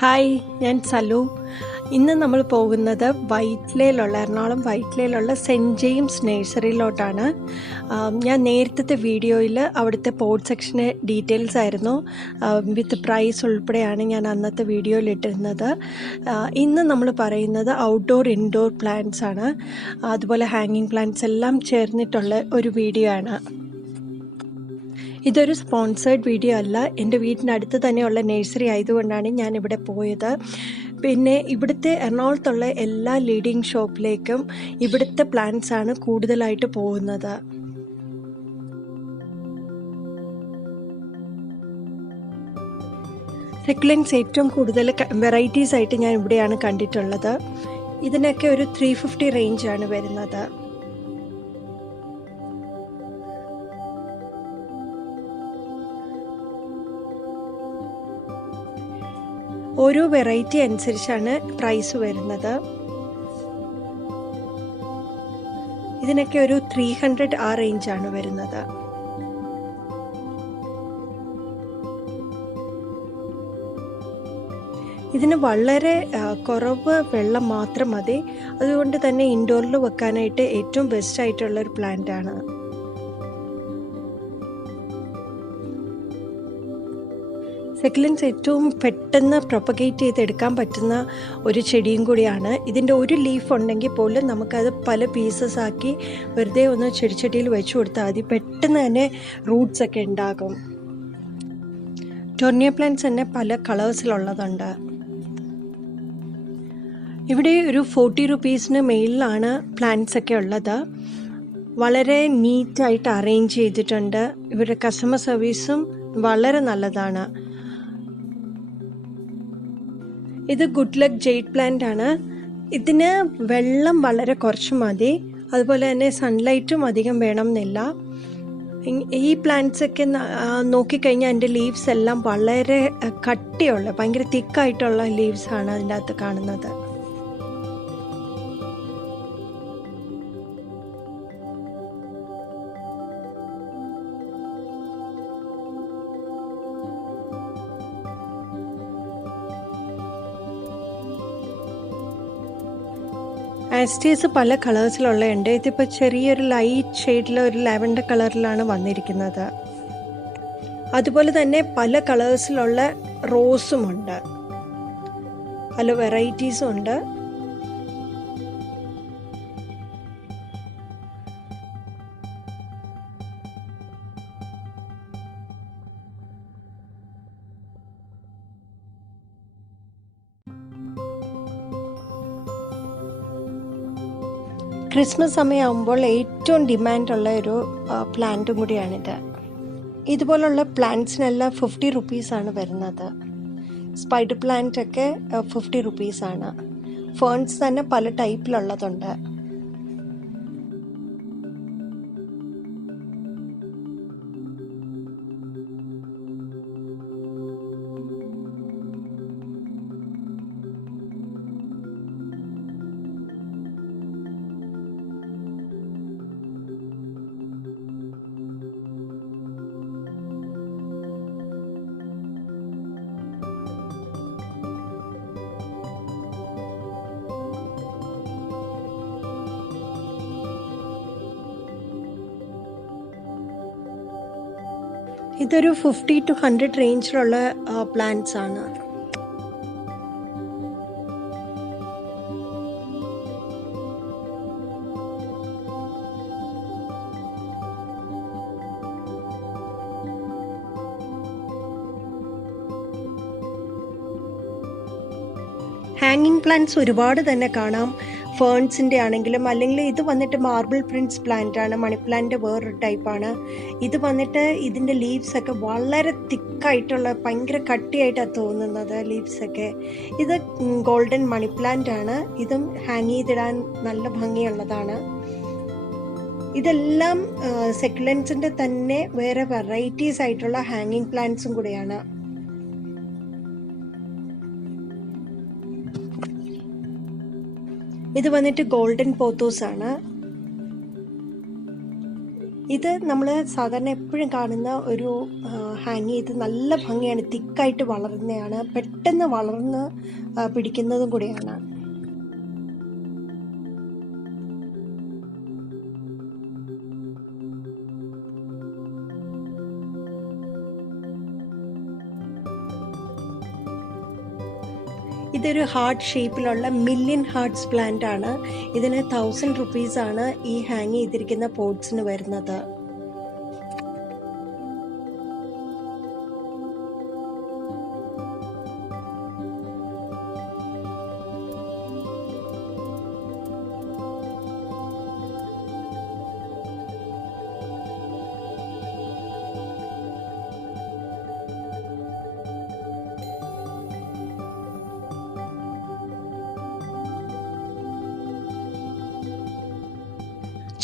Hi, ഞാൻ സലു. ഇന്ന് നമ്മൾ പോകുന്നത് എറണാകുളം വൈറ്റ്ലയിലുള്ള സെൻറ്റ് ജെയിംസ് നഴ്സറിയിലോട്ടാണ്. ഞാൻ നേരത്തെ വീഡിയോയിൽ അവിടുത്തെ പോട്ട് സെക്ഷന് ഡീറ്റെയിൽസ് ആയിരുന്നു, വിത്ത് പ്രൈസ് ഉൾപ്പെടെയാണ് ഞാൻ അന്നത്തെ വീഡിയോയിൽ ഇട്ടിരുന്നത്. ഇന്ന് നമ്മൾ പറയുന്നത് ഔട്ട്ഡോർ ഇൻഡോർ പ്ലാന്റ്സ് ആണ്, അതുപോലെ ഹാങ്ങിങ് പ്ലാന്റ്സ് എല്ലാം ചേർന്നിട്ടുള്ള ഒരു വീഡിയോ ആണ്. ഇതൊരു സ്പോൺസേർഡ് വീഡിയോ അല്ല. എൻ്റെ വീടിനടുത്ത് തന്നെയുള്ള നഴ്സറി ആയതുകൊണ്ടാണ് ഞാൻ ഇവിടെ പോയത്. പിന്നെ ഇവിടുത്തെ എറണാകുളത്തുള്ള എല്ലാ ലീഡിങ് ഷോപ്പിലേക്കും ഇവിടുത്തെ പ്ലാന്റ്സ് ആണ് കൂടുതലായിട്ട് പോകുന്നത്. സക്കുലൻസ് ഏറ്റവും കൂടുതൽ വെറൈറ്റീസ് ആയിട്ട് ഞാൻ ഇവിടെയാണ് കണ്ടിട്ടുള്ളത്. ഇതിനൊക്കെ ഒരു 350 റേഞ്ചാണ് വരുന്നത്. ഓരോ വെറൈറ്റി അനുസരിച്ചാണ് പ്രൈസ് വരുന്നത്. ഇതിനൊക്കെ ഒരു 300 ആ റേഞ്ചാണ് വരുന്നത്. ഇതിന് വളരെ കുറവ് വെള്ളം മാത്രം മതി. അതുകൊണ്ട് തന്നെ ഇൻഡോറിൽ വെക്കാനായിട്ട് ഏറ്റവും ബെസ്റ്റ് ആയിട്ടുള്ള ഒരു പ്ലാന്റ് ആണ്. സക്കുലൻസ് ഏറ്റവും പെട്ടെന്ന് പ്രൊപ്പഗേറ്റ് ചെയ്തെടുക്കാൻ പറ്റുന്ന ഒരു ചെടിയും കൂടിയാണ്. ഇതിൻ്റെ ഒരു ലീഫ് ഉണ്ടെങ്കിൽ പോലും നമുക്കത് പല പീസസ് ആക്കി വെറുതെ ഒന്ന് ചെടിച്ചട്ടിയിൽ വെച്ച് കൊടുത്താൽ മതി, പെട്ടെന്ന് തന്നെ റൂട്ട്സ് ഒക്കെ ഉണ്ടാകും. ടൊർണിയ പ്ലാന്റ്സ് തന്നെ പല കളേഴ്സിലുള്ളതുണ്ട്. ഇവിടെ ഒരു 40 റുപ്പീസിന് മേളിലാണ് പ്ലാന്റ്സ് ഒക്കെ ഉള്ളത്. വളരെ നീറ്റായിട്ട് അറേഞ്ച് ചെയ്തിട്ടുണ്ട്. ഇവരുടെ കസ്റ്റമർ സർവീസും വളരെ നല്ലതാണ്. ഇത് ഗുഡ് ലക്ക് ജെയ്ഡ് പ്ലാന്റ് ആണ്. ഇതിന് വെള്ളം വളരെ കുറച്ച് മതി, അതുപോലെ തന്നെ സൺലൈറ്റും അധികം വേണം എന്നില്ല. ഈ പ്ലാന്റ്സ് ഒക്കെ നോക്കിക്കഴിഞ്ഞാൽ എൻ്റെ ലീവ്സ് എല്ലാം വളരെ കട്ടിയുള്ള, ഭയങ്കര തിക്കായിട്ടുള്ള ലീവ്സ് ആണ് അതിൻ്റെ അകത്ത് കാണുന്നത്. ആസ്റ്റേഴ്സ് പല കളേഴ്സിലുള്ളതുണ്ട്. ഇതിപ്പോൾ ചെറിയൊരു ലൈറ്റ് ഷെയ്ഡിൽ ഒരു ലാവൻഡർ കളറിലാണ് വന്നിരിക്കുന്നത്. അതുപോലെ തന്നെ പല കളേഴ്സിലുള്ള റോസും ഉണ്ട്, പല വെറൈറ്റീസും ഉണ്ട്. ക്രിസ്മസ് സമയമാകുമ്പോൾ ഏറ്റവും ഡിമാൻഡുള്ള ഒരു പ്ലാന്റും കൂടിയാണിത്. ഇതുപോലുള്ള പ്ലാന്റ്സിനെല്ലാം 50 റുപ്പീസാണ് വരുന്നത്. സ്പൈഡർ പ്ലാന്റ് ഒക്കെ 50 റുപ്പീസാണ്. ഫേൺസ് തന്നെ പല ടൈപ്പിലുള്ളതുണ്ട്. ഇതൊരു 50 to 100 റേഞ്ചിലുള്ള പ്ലാന്റ്സ് ആണ്. ഹാങ്ങിങ് പ്ലാന്റ്സ് ഒരുപാട് തന്നെ കാണാം. ഫേൺസിൻ്റെ ആണെങ്കിലും, അല്ലെങ്കിൽ ഇത് വന്നിട്ട് മാർബിൾ പ്രിൻസ് പ്ലാന്റ് ആണ്, മണി പ്ലാന്റ് വേറൊരു ടൈപ്പാണ്. ഇത് വന്നിട്ട് ഇതിൻ്റെ ലീവ്സൊക്കെ വളരെ തിക്കായിട്ടുള്ള, ഭയങ്കര കട്ടിയായിട്ടാണ് തോന്നുന്നത് ലീവ്സൊക്കെ. ഇത് ഗോൾഡൻ മണി പ്ലാന്റ് ആണ്. ഇതും ഹാങ് ചെയ്തിടാൻ നല്ല ഭംഗിയുള്ളതാണ്. ഇതെല്ലാം സക്കുലൻസിൻ്റെ തന്നെ വേറെ വെറൈറ്റീസ് ആയിട്ടുള്ള ഹാങ്ങിങ് പ്ലാന്റ്സും കൂടിയാണ്. ഇത് വന്നിട്ട് ഗോൾഡൻ പോത്തോസ് ആണ്. ഇത് നമ്മൾ സാധാരണ എപ്പോഴും കാണുന്ന ഒരു ഹാങ് ചെയ്ത് നല്ല ഭംഗിയാണ്, തിക്കായിട്ട് വളരുന്നതാണ്, പെട്ടെന്ന് വളർന്ന് പിടിക്കുന്നതും കൂടിയാണ്. ഇതൊരു ഹാർട്ട് ഷേപ്പിലുള്ള മില്യൺ ഹാർട്ട്സ് പ്ലാന്റ് ആണ്. ഇതിന് 1000 റുപ്പീസാണ് ഈ ഹാങ് ചെയ്തിരിക്കുന്ന പോട്ട്സിന് വരുന്നത്.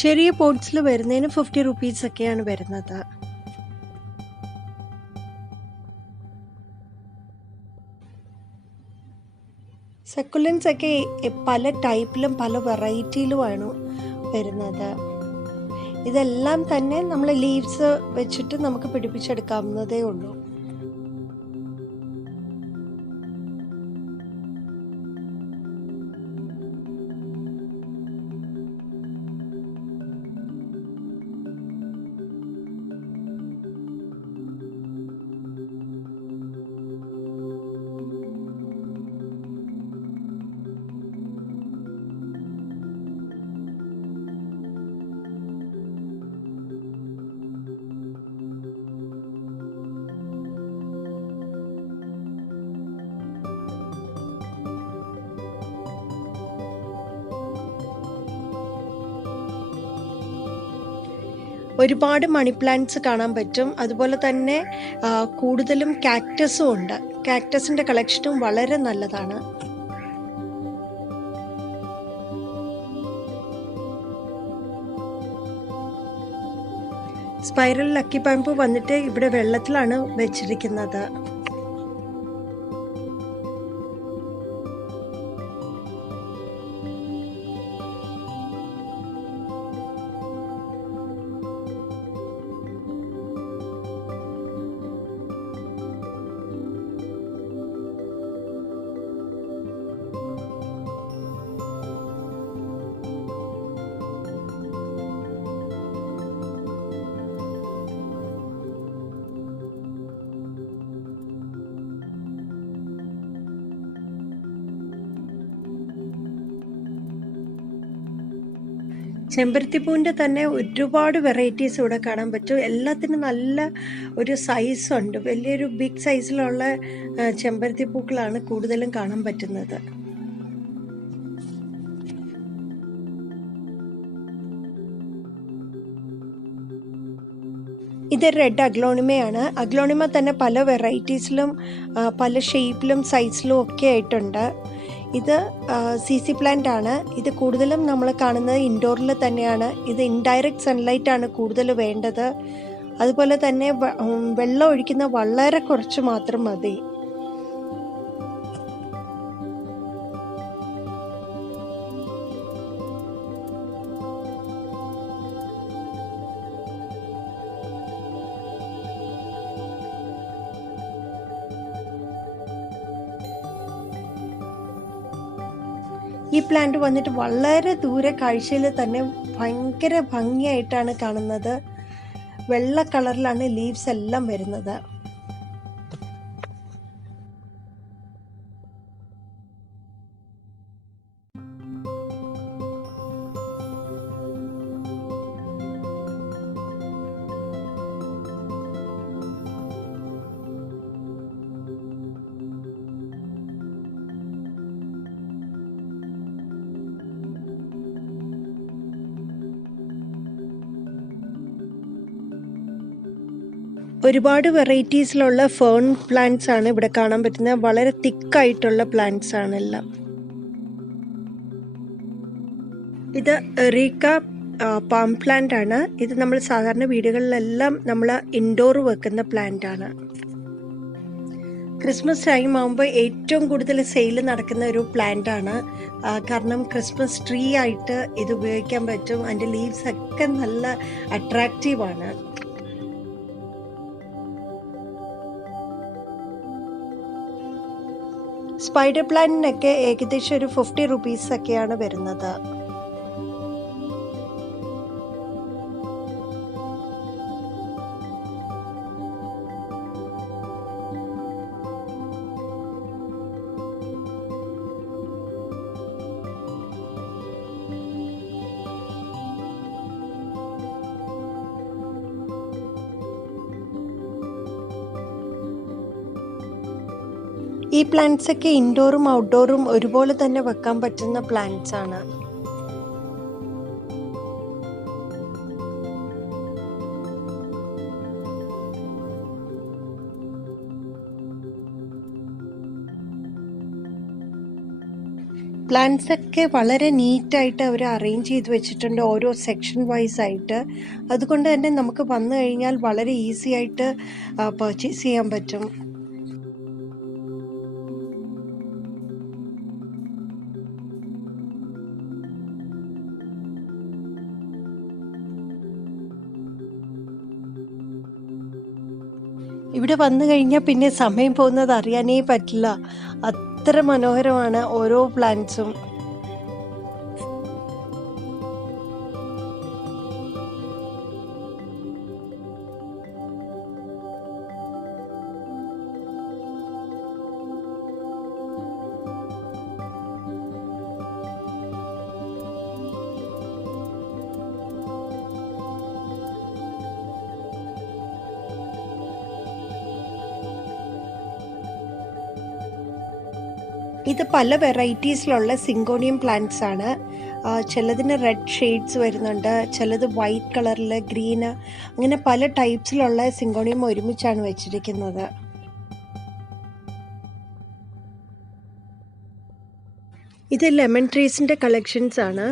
ചെറിയ പോട്ട്സിൽ വരുന്നതിന് 50 റുപ്പീസൊക്കെയാണ് വരുന്നത്. സക്കുലൻസ് ഒക്കെ പല ടൈപ്പിലും പല വെറൈറ്റിയിലുമാണ് വരുന്നത്. ഇതെല്ലാം തന്നെ നമ്മൾ ലീവ്സ് വെച്ചിട്ട് നമുക്ക് പിടിപ്പിച്ചെടുക്കാവുന്നതേ ഉള്ളൂ. ഒരുപാട് മണി പ്ലാന്റ്സ് കാണാൻ പറ്റും. അതുപോലെ തന്നെ കൂടുതലും കാക്ടസും ഉണ്ട്. കാക്ടസിൻ്റെ കളക്ഷനും വളരെ നല്ലതാണ്. സ്പൈറൽ ലക്കി പമ്പ് വന്നിട്ട് ഇവിടെ വെള്ളത്തിലാണ് വെച്ചിരിക്കുന്നത്. ചെമ്പരത്തിപ്പൂവിൻ്റെ തന്നെ ഒരുപാട് വെറൈറ്റീസ് ഇവിടെ കാണാൻ പറ്റും. എല്ലാത്തിനും നല്ല ഒരു സൈസുണ്ട്. വലിയൊരു ബിഗ് സൈസിലുള്ള ചെമ്പരത്തിപ്പൂക്കളാണ് കൂടുതലും കാണാൻ പറ്റുന്നത്. ഇത് റെഡ് അഗ്ലോണിമയാണ്. അഗ്ലോണിമ തന്നെ പല വെറൈറ്റീസിലും പല ഷേപ്പിലും സൈസിലും ഒക്കെ ആയിട്ടുണ്ട്. ഇത് CC പ്ലാന്റ് ആണ്. ഇത് കൂടുതലും നമ്മൾ കാണുന്നത് ഇൻഡോറിൽ തന്നെയാണ്. ഇത് ഇൻഡയറക്റ്റ് സൺലൈറ്റ് ആണ് കൂടുതൽ വേണ്ടത്. അതുപോലെ തന്നെ വെള്ളം ഒഴിക്കുന്ന വളരെ കുറച്ച് മാത്രം മതി. ഈ പ്ലാന്റ് വന്നിട്ട് വളരെ ദൂരെ കാഴ്ചയിൽ തന്നെ ഭയങ്കര ഭംഗിയായിട്ടാണ് കാണുന്നത്. വെള്ള കളറിലാണ് ലീവ്സ് എല്ലാം വരുന്നത്. ഒരുപാട് വെറൈറ്റീസിലുള്ള ഫേൺ പ്ലാന്റ്സ് ആണ് ഇവിടെ കാണാൻ പറ്റുന്നത്. വളരെ തിക്കായിട്ടുള്ള പ്ലാന്റ്സ് ആണ് എല്ലാം. ഇത് എറീക്ക പാം പ്ലാന്റ് ആണ്. ഇത് നമ്മൾ സാധാരണ വീടുകളിലെല്ലാം നമ്മൾ ഇൻഡോർ വെക്കുന്ന പ്ലാന്റ് ആണ്. ക്രിസ്മസ് ടൈം ആകുമ്പോൾ ഏറ്റവും കൂടുതൽ സെയിൽ നടക്കുന്ന ഒരു പ്ലാന്റ് ആണ്. കാരണം ക്രിസ്മസ് ട്രീ ആയിട്ട് ഇത് ഉപയോഗിക്കാൻ പറ്റും. അതിൻ്റെ ലീവ്സ് ഒക്കെ നല്ല അട്രാക്റ്റീവാണ്. സ്പൈഡർ പ്ലാന്റിനൊക്കെ ഏകദേശം ഒരു 50 rupees ഒക്കെയാണ് വരുന്നത്. ഈ പ്ലാന്റ്സ് ഒക്കെ ഇൻഡോറും ഔട്ട്ഡോറും ഒരുപോലെ തന്നെ വെക്കാൻ പറ്റുന്ന പ്ലാന്റ്സ് ആണ്. പ്ലാന്റ്സ് ഒക്കെ വളരെ നീറ്റായിട്ട് അവർ അറേഞ്ച് ചെയ്ത് വെച്ചിട്ടുണ്ട്, ഓരോ സെക്ഷൻ വൈസ് ആയിട്ട്. അതുകൊണ്ട് തന്നെ നമുക്ക് വന്നു കഴിഞ്ഞാൽ വളരെ ഈസി ആയിട്ട് പർച്ചേസ് ചെയ്യാൻ പറ്റും. ഇവിടെ വന്നു കഴിഞ്ഞാൽ പിന്നെ സമയം പോകുന്നത് അറിയാനേ പറ്റില്ല. അത്ര മനോഹരമാണ് ഓരോ പ്ലാന്റ്സും. ഇത് പല വെറൈറ്റീസിലുള്ള സിങ്കോണിയം പ്ലാന്റ്സ് ആണ്. ചിലതിന് റെഡ് ഷെയ്ഡ്സ് വരുന്നുണ്ട്, ചിലത് വൈറ്റ് കളറിൽ, ഗ്രീന്, അങ്ങനെ പല ടൈപ്സിലുള്ള സിങ്കോണിയം ഒരുമിച്ചാണ് വെച്ചിരിക്കുന്നത്. ഇത് ലെമൺ ട്രീസിൻ്റെ കളക്ഷൻസ് ആണ്.